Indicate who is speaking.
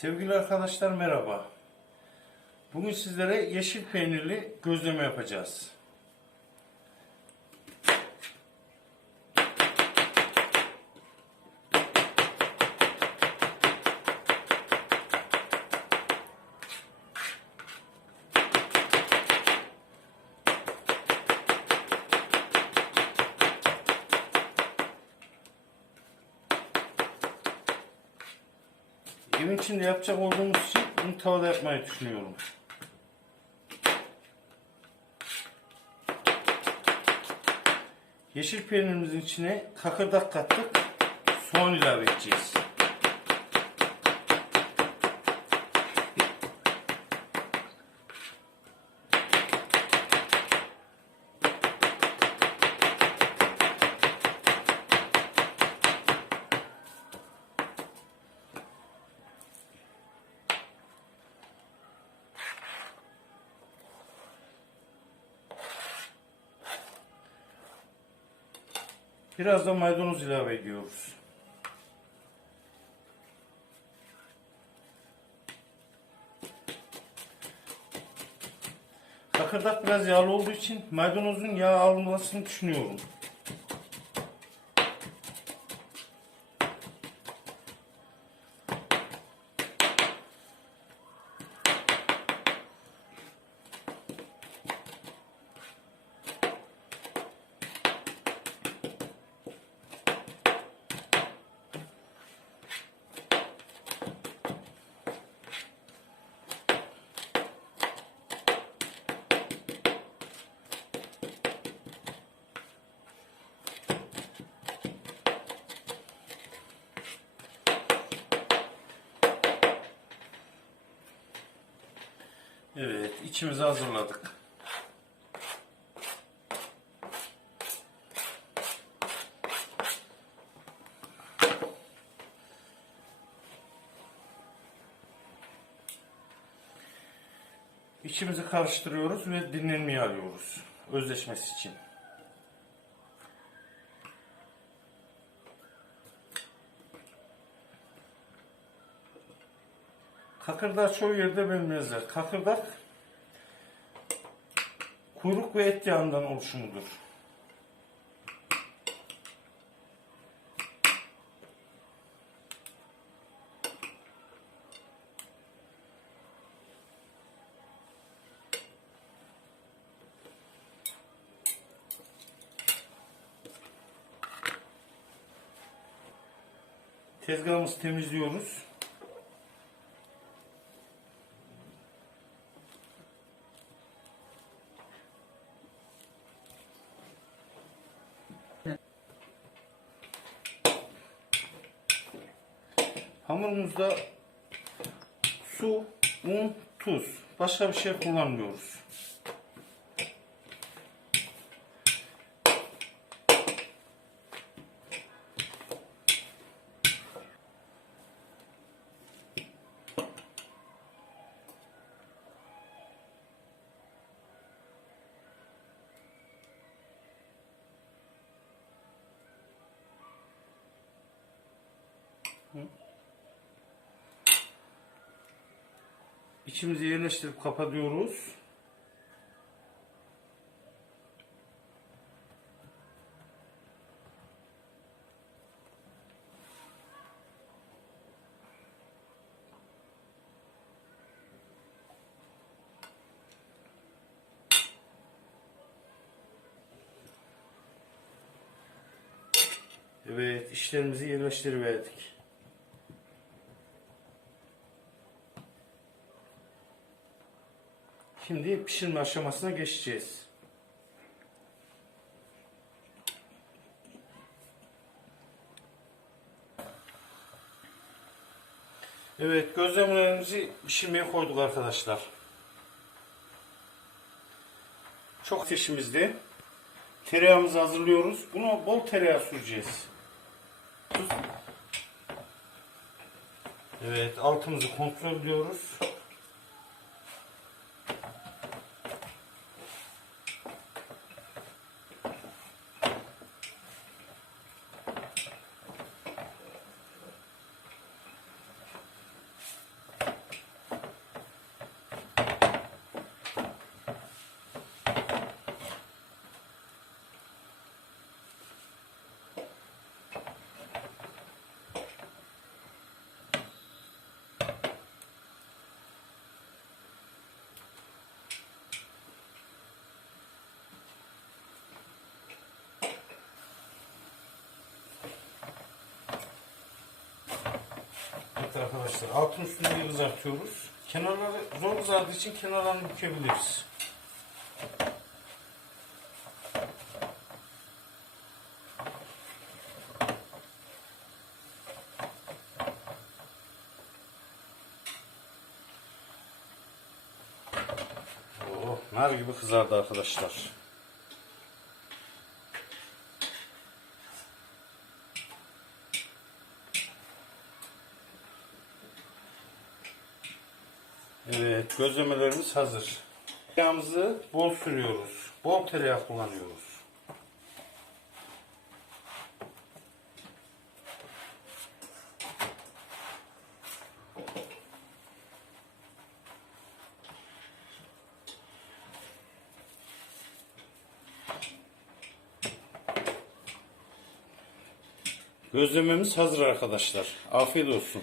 Speaker 1: Sevgili arkadaşlar merhaba. Bugün sizlere yeşil peynirli gözleme yapacağız. İçinde yapacak olduğumuz için bunu tavada yapmayı düşünüyorum. Yeşil peynirimizin içine kakırdak kattık. Soğan ilave edeceğiz. Biraz da maydanoz ilave ediyoruz. Kakırdak biraz yağlı olduğu için maydanozun yağ almasını düşünüyorum. Evet, içimizi hazırladık. İçimizi karıştırıyoruz ve dinlenmeye alıyoruz. Özleşmesi için. Kakırdak çoğu yerde bilmezler. Kakırdak kuyruk ve et yağından oluşumudur. Tezgahımızı temizliyoruz. Hamurumuzda su, un, tuz. Başka bir şey kullanmıyoruz. İçimizi yerleştirip kapatıyoruz. Evet, işlerimizi yerleştiriverdik. Şimdi pişirme aşamasına geçeceğiz. Evet, gözlemlerimizi pişirmeye koyduk arkadaşlar. Çok ateşimizde. Tereyağımızı hazırlıyoruz. Bunu bol tereyağı süreceğiz. Evet, altımızı kontrol ediyoruz. Arkadaşlar altın üstünde kızartıyoruz. Kenarları zor kızardığı için kenarlarını bükebiliriz. Oh, nar gibi kızardı arkadaşlar. Evet, gözlemelerimiz hazır. Tereyağımızı bol sürüyoruz. Bol tereyağı kullanıyoruz. Gözlememiz hazır arkadaşlar. Afiyet olsun.